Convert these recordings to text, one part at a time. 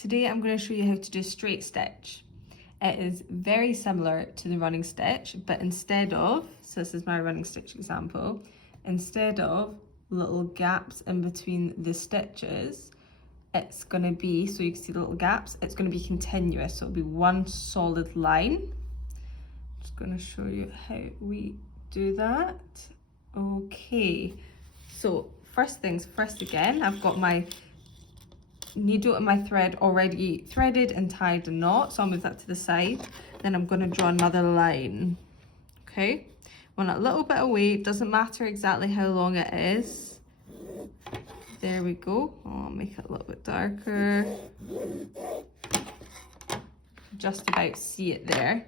Today I'm going to show you how to do straight stitch. It is very similar to the running stitch, but instead of, so this is my running stitch example, instead of little gaps in between the stitches, it's going to be, so you can see the little gaps, it's going to be continuous, so it'll be one solid line. Just going to show you how we do that. Okay, so first things first again, I've got my needle and my thread already threaded and tied a knot, so I'll move that to the side. Then I'm going to draw another line. Okay, want a little bit away, it doesn't matter exactly how long it is. There we go. I'll make it a little bit darker. Just about see it there.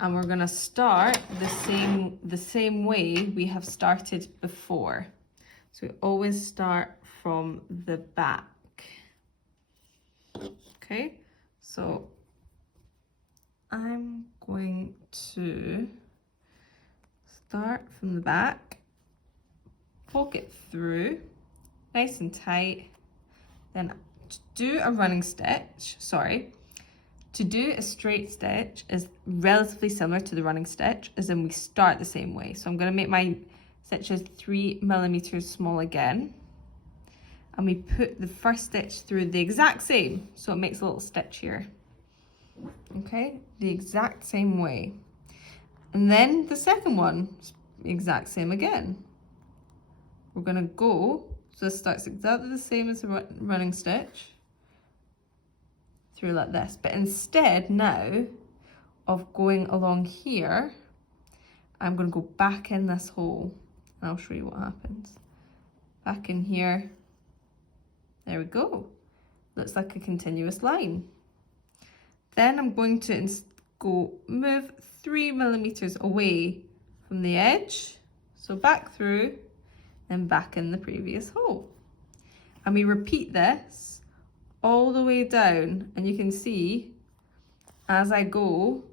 And we're going to start the same way we have started before. So we always start from the back. Okay, so I'm going to start from the back, poke it through, nice and tight, then do a running stitch, to do a straight stitch is relatively similar to the running stitch, as in we start the same way. So I'm going to make my stitches 3 millimeters small again. And we put the first stitch through the exact same, so it makes a little stitch here. Okay, the exact same way. And then the second one, exact same again. We're gonna go, so this starts exactly the same as the running stitch, through like this. But instead now of going along here, I'm gonna go back in this hole, and I'll show you what happens. Back in here. There we go. Looks like a continuous line. Then I'm going to go move 3 millimeters away from the edge. So back through and back in the previous hole. And we repeat this all the way down. And you can see as I go,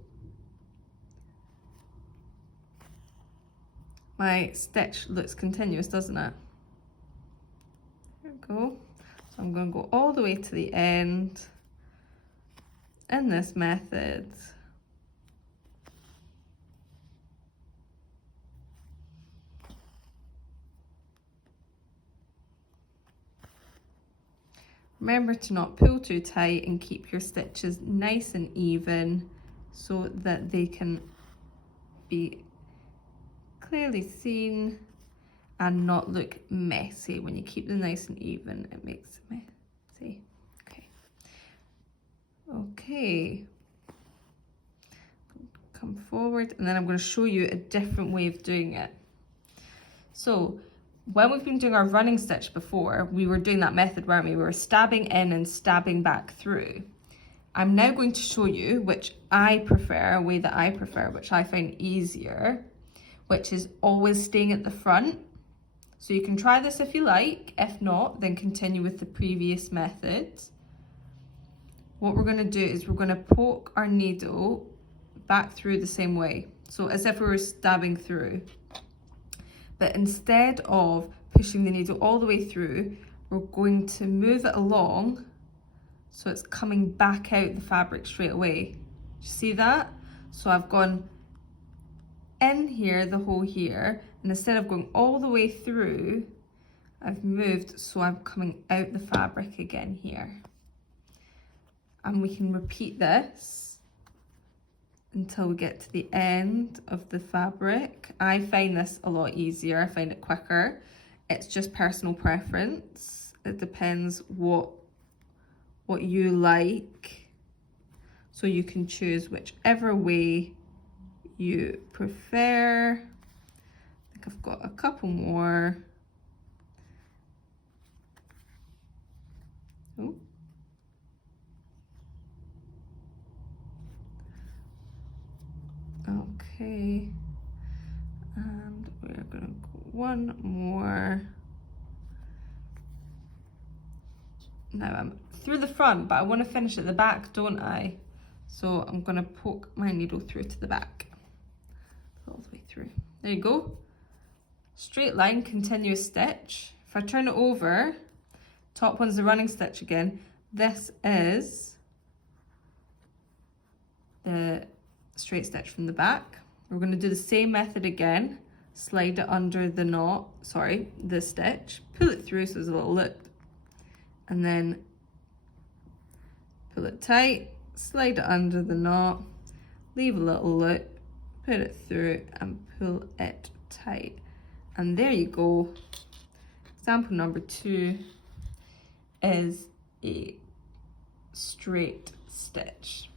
my stitch looks continuous, doesn't it? There we go. So I'm going to go all the way to the end in this method. Remember to not pull too tight and keep your stitches nice and even so that they can be clearly seen and not look messy. When you keep them nice and even, it makes it messy. Okay. Come forward, and then I'm going to show you a different way of doing it. So when we've been doing our running stitch before, we were doing that method, weren't we? We were stabbing in and stabbing back through. I'm now going to show you which I prefer, a way that I prefer, which I find easier, which is always staying at the front. So you can try this if you like. If not, then continue with the previous method. What we're going to do is we're going to poke our needle back through the same way. So as if we were stabbing through. But instead of pushing the needle all the way through, we're going to move it along so it's coming back out the fabric straight away. You see that? So I've gone in here, the hole here, and instead of going all the way through, I've moved so I'm coming out the fabric again here. And we can repeat this until we get to the end of the fabric. I find this a lot easier, I find it quicker. It's just personal preference. It depends what you like. So you can choose whichever way you prefer. I think I've got a couple more. Oh. Okay, and we're gonna go one more. Now I'm through the front, but I want to finish at the back, don't I? So I'm gonna poke my needle through to the back, all the way through. There you go. Straight line, continuous stitch. If I turn it over, top one's the running stitch again. this is the straight stitch from the back. We're going to do the same method again. Slide it under the knot, sorry, the stitch, pull it through so there's a little loop, and then pull it tight, slide it under the knot, leave a little loop, put it through and pull it tight. And there you go. Example number 2 is a straight stitch.